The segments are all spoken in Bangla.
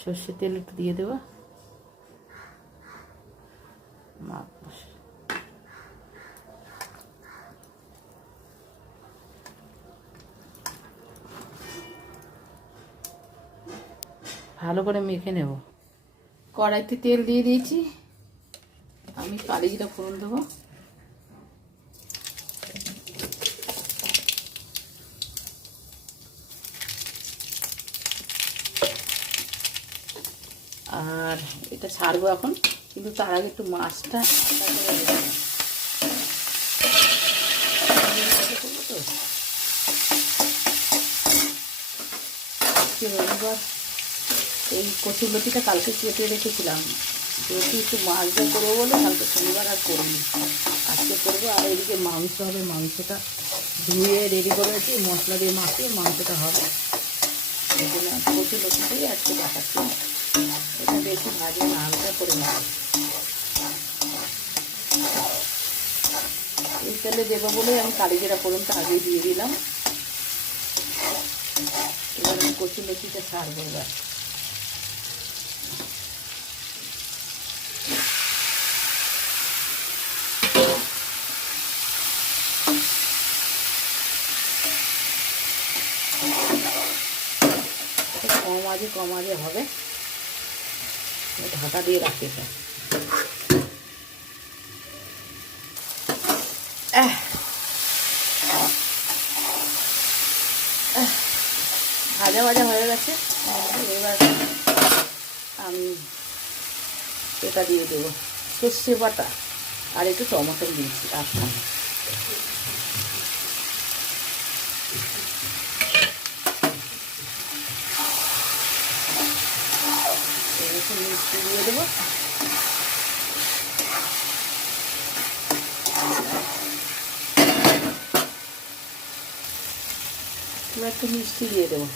সর্ষের তেল একটু দিয়ে দেবো। ভালো করে মেখে নেব। কড়াইতে তেল দিয়ে দিয়েছি, আমি কালি জিরা ফোড়ন দেবো। আর এটা ছাড়বো এখন, কিন্তু তার আগে একটু মাছটা রবিবার এই কচুরলতিটা কালকে কেটে রেখেছিলাম, যেহেতু একটু মাছ দিয়ে করবো বলে কালকে শনিবার আর করিনি, আজকে করবো। আর এদিকে মাংস হবে, মাংসটা ধুয়ে রেডি করে রেখে মশলা দিয়ে মাখিয়ে মাংসটা হবে। এই জন্য কচুরলতিটাই আজকে দেখাচ্ছি, এটা বেশি ভাজি না, হালকা করে নেব। এই তেলে দেবো বলেই আমি কালি জিরা ফোড়নটা আগে দিয়ে দিলাম। এবার আমি কচুরলতিটা ছাড়বো। এবার কম আজে হবে, ঢাকা দিয়ে রাখতে চাই। ভাজা ভাজা হয়ে গেছে। এবার আমি এটা দিয়ে দেবো, সর্ষে বাটা আর একটু টমেটো দিয়েছি। আচ্ছা, একটু মিষ্টি দিয়ে দেবো। একটু মিষ্টি দিয়ে দেবো।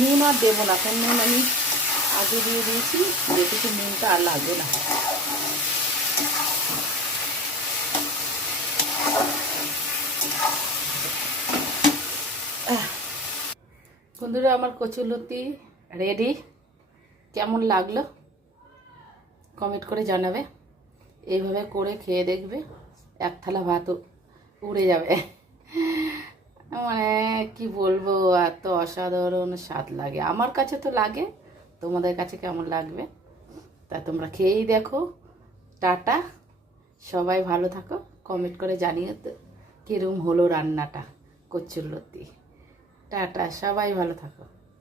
নুন আর দেবো না, এখন নুন আমি আগে দিয়ে দিয়েছি, যেহেতু নুনটা আর লাগবে না। বন্ধুরা, আমার কচুরলতি রেডি। কেমন লাগলো কমেন্ট করে জানাবে। এইভাবে করে খেয়ে দেখবে, এক থালা ভাতও উড়ে যাবে। মানে কি বলবো, এত অসাধারণ স্বাদ লাগে। আমার কাছে তো লাগে, তোমাদের কাছে কেমন লাগবে তা তোমরা খেয়েই দেখো। টাটা, সবাই ভালো থাকো, কমেন্ট করে জানিও তো কীরকম হলো রান্নাটা কচুরলতি। টাটা, সবাই ভালো থাকো।